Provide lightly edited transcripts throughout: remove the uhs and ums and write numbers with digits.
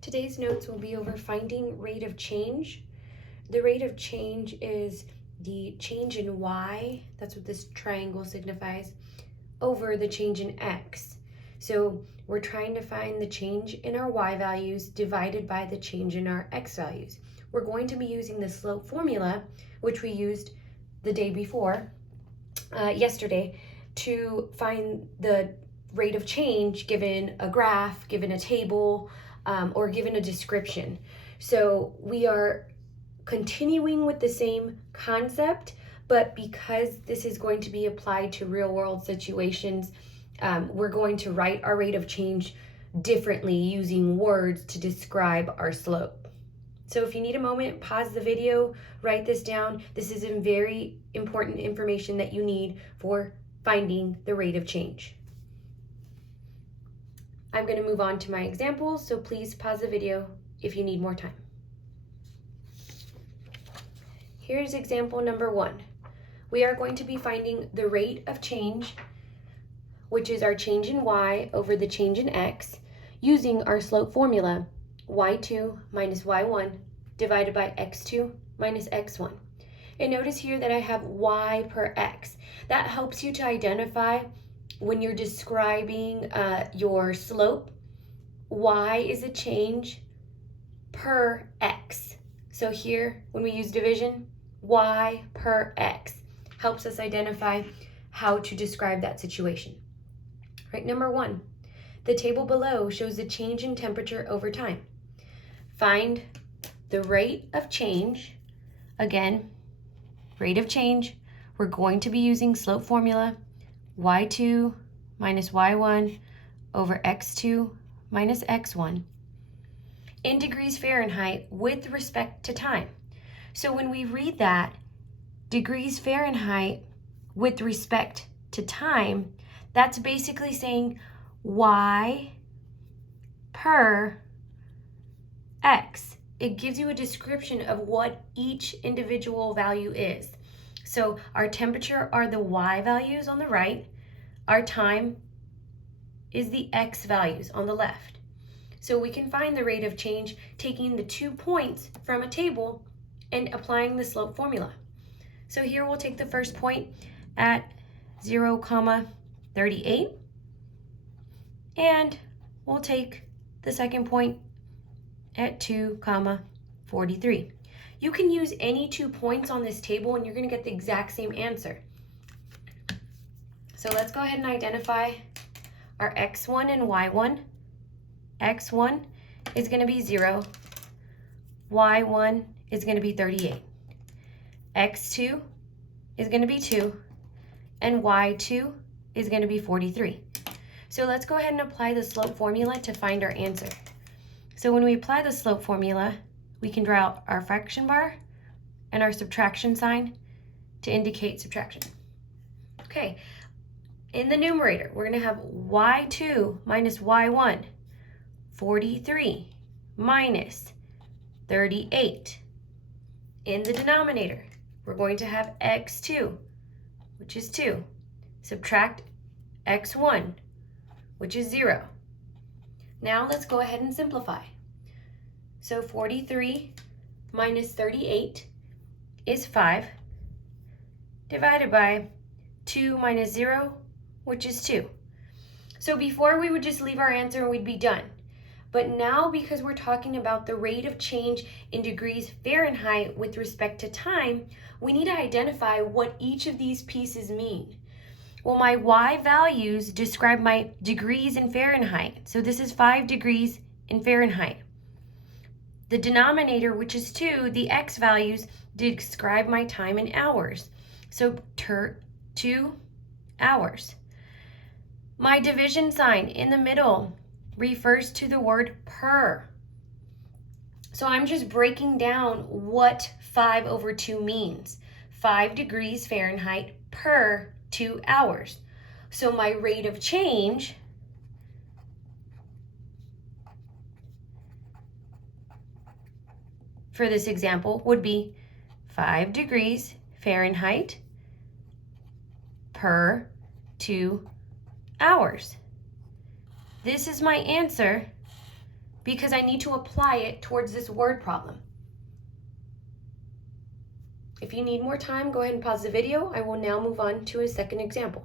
Today's notes will be over finding rate of change. The rate of change is the change in y, that's what this triangle signifies, over the change in x. So we're trying to find the change in our y values divided by the change in our x values. We're going to be using the slope formula, which we used the day before, yesterday, to find the rate of change given a graph, given a table, or given a description. So we are continuing with the same concept, but because this is going to be applied to real world situations, we're going to write our rate of change differently using words to describe our slope. So if you need a moment, pause the video, write this down. This is very important information that you need for finding the rate of change. I'm going to move on to my examples, so please pause the video if you need more time. Here's example number 1. We are going to be finding the rate of change, which is our change in y over the change in x, using our slope formula, y2 minus y1 divided by x2 minus x1. And notice here that I have y per x. That helps you to identify when you're describing your slope, y is a change per x. So here, when we use division, y per x helps us identify how to describe that situation. Right, number 1, the table below shows the change in temperature over time. Find the rate of change. Again, rate of change, we're going to be using slope formula, y2 minus y1 over x2 minus x1 in degrees Fahrenheit with respect to time. So when we read that, degrees Fahrenheit with respect to time, that's basically saying y per x. It gives you a description of what each individual value is. So our temperature are the y values on the right. Our time is the x values on the left. So we can find the rate of change taking the 2 points from a table and applying the slope formula. So here we'll take the first point at 0,38, and we'll take the second point at 2,43. You can use any 2 points on this table and you're going to get the exact same answer. So let's go ahead and identify our x1 and y1. x1 is going to be 0. y1 is going to be 38. x2 is going to be 2. And y2 is going to be 43. So let's go ahead and apply the slope formula to find our answer. So when we apply the slope formula, we can draw out our fraction bar and our subtraction sign to indicate subtraction. Okay, in the numerator, we're going to have y2 minus y1, 43 minus 38. In the denominator, we're going to have x2, which is 2. Subtract x1, which is 0. Now let's go ahead and simplify. So 43 minus 38 is 5, divided by 2 minus 0, which is 2. So before we would just leave our answer and we'd be done. But now, because we're talking about the rate of change in degrees Fahrenheit with respect to time, we need to identify what each of these pieces mean. Well, my y values describe my degrees in Fahrenheit. So this is 5 degrees in Fahrenheit. The denominator, which is 2, the x values describe my time in hours. So 2 hours. My division sign in the middle refers to the word per. So I'm just breaking down what 5 over 2 means. 5 degrees Fahrenheit per 2 hours. So my rate of change for this example would be 5 degrees Fahrenheit per 2 hours. This is my answer because I need to apply it towards this word problem. If you need more time, go ahead and pause the video. I will now move on to a second example.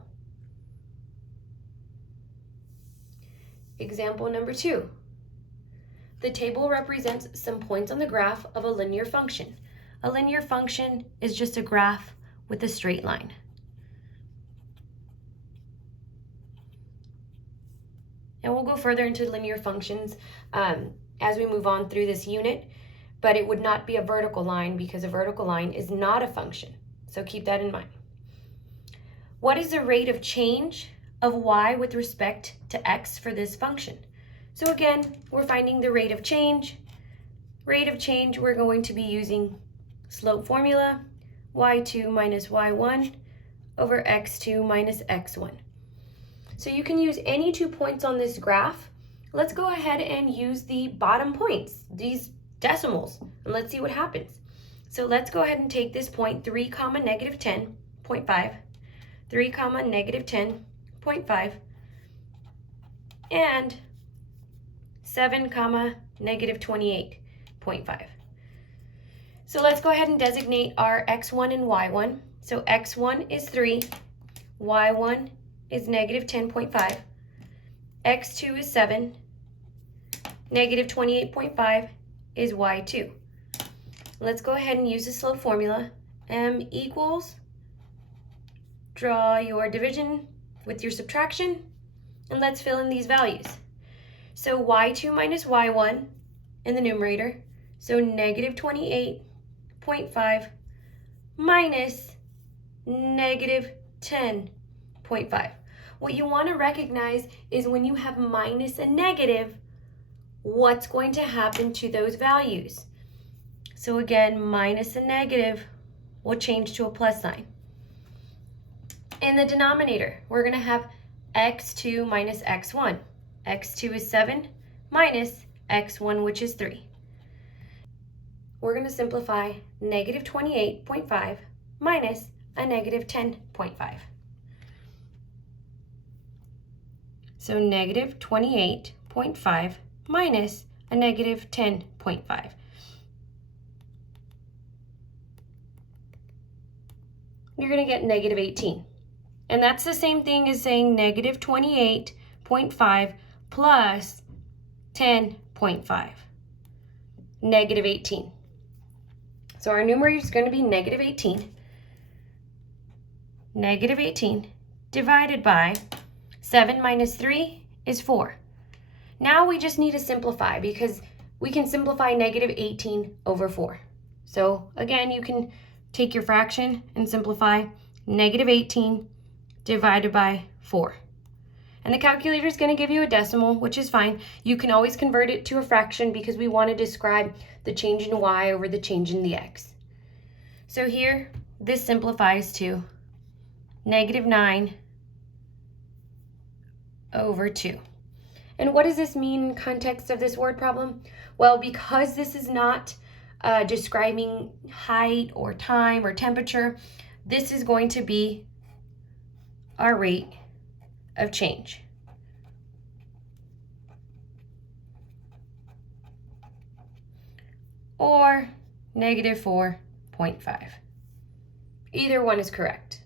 Example number 2. The table represents some points on the graph of a linear function. A linear function is just a graph with a straight line. And we'll go further into linear functions as we move on through this unit, but it would not be a vertical line because a vertical line is not a function. So keep that in mind. What is the rate of change of y with respect to x for this function? So again, we're finding the rate of change. Rate of change, we're going to be using slope formula, y2 minus y1 over x2 minus x1. So you can use any 2 points on this graph. Let's go ahead and use the bottom points, these decimals, and let's see what happens. So let's go ahead and take this point 3 comma negative 10.5, 3 comma negative 10.5, and 7 comma negative 28.5. So let's go ahead and designate our x1 and y1. So x1 is 3, y1 is negative 10.5, x2 is 7, negative 28.5 is y2. Let's go ahead and use the slope formula. M equals, draw your division with your subtraction, and let's fill in these values. So y2 minus y1 in the numerator, so negative 28.5 minus negative 10.5. What you want to recognize is when you have minus a negative, what's going to happen to those values. So again, minus a negative will change to a plus sign. In the denominator, we're going to have x2 minus x1. x2 is 7 minus x1, which is 3. We're going to simplify negative 28.5 minus a negative 10.5. So negative 28.5 minus a negative 10.5. You're going to get negative 18. And that's the same thing as saying negative 28.5 plus 10.5. Negative 18. So our numerator is going to be negative 18. Negative 18 divided by 7 minus 3 is 4. Now we just need to simplify because we can simplify negative 18 over 4. So again, you can take your fraction and simplify negative 18 divided by 4. And the calculator is going to give you a decimal, which is fine. You can always convert it to a fraction because we want to describe the change in y over the change in the x. So here, this simplifies to negative 9 over 2. And what does this mean in context of this word problem? Well, because this is not describing height or time or temperature, this is going to be our rate of change. Or negative 4.5. Either one is correct.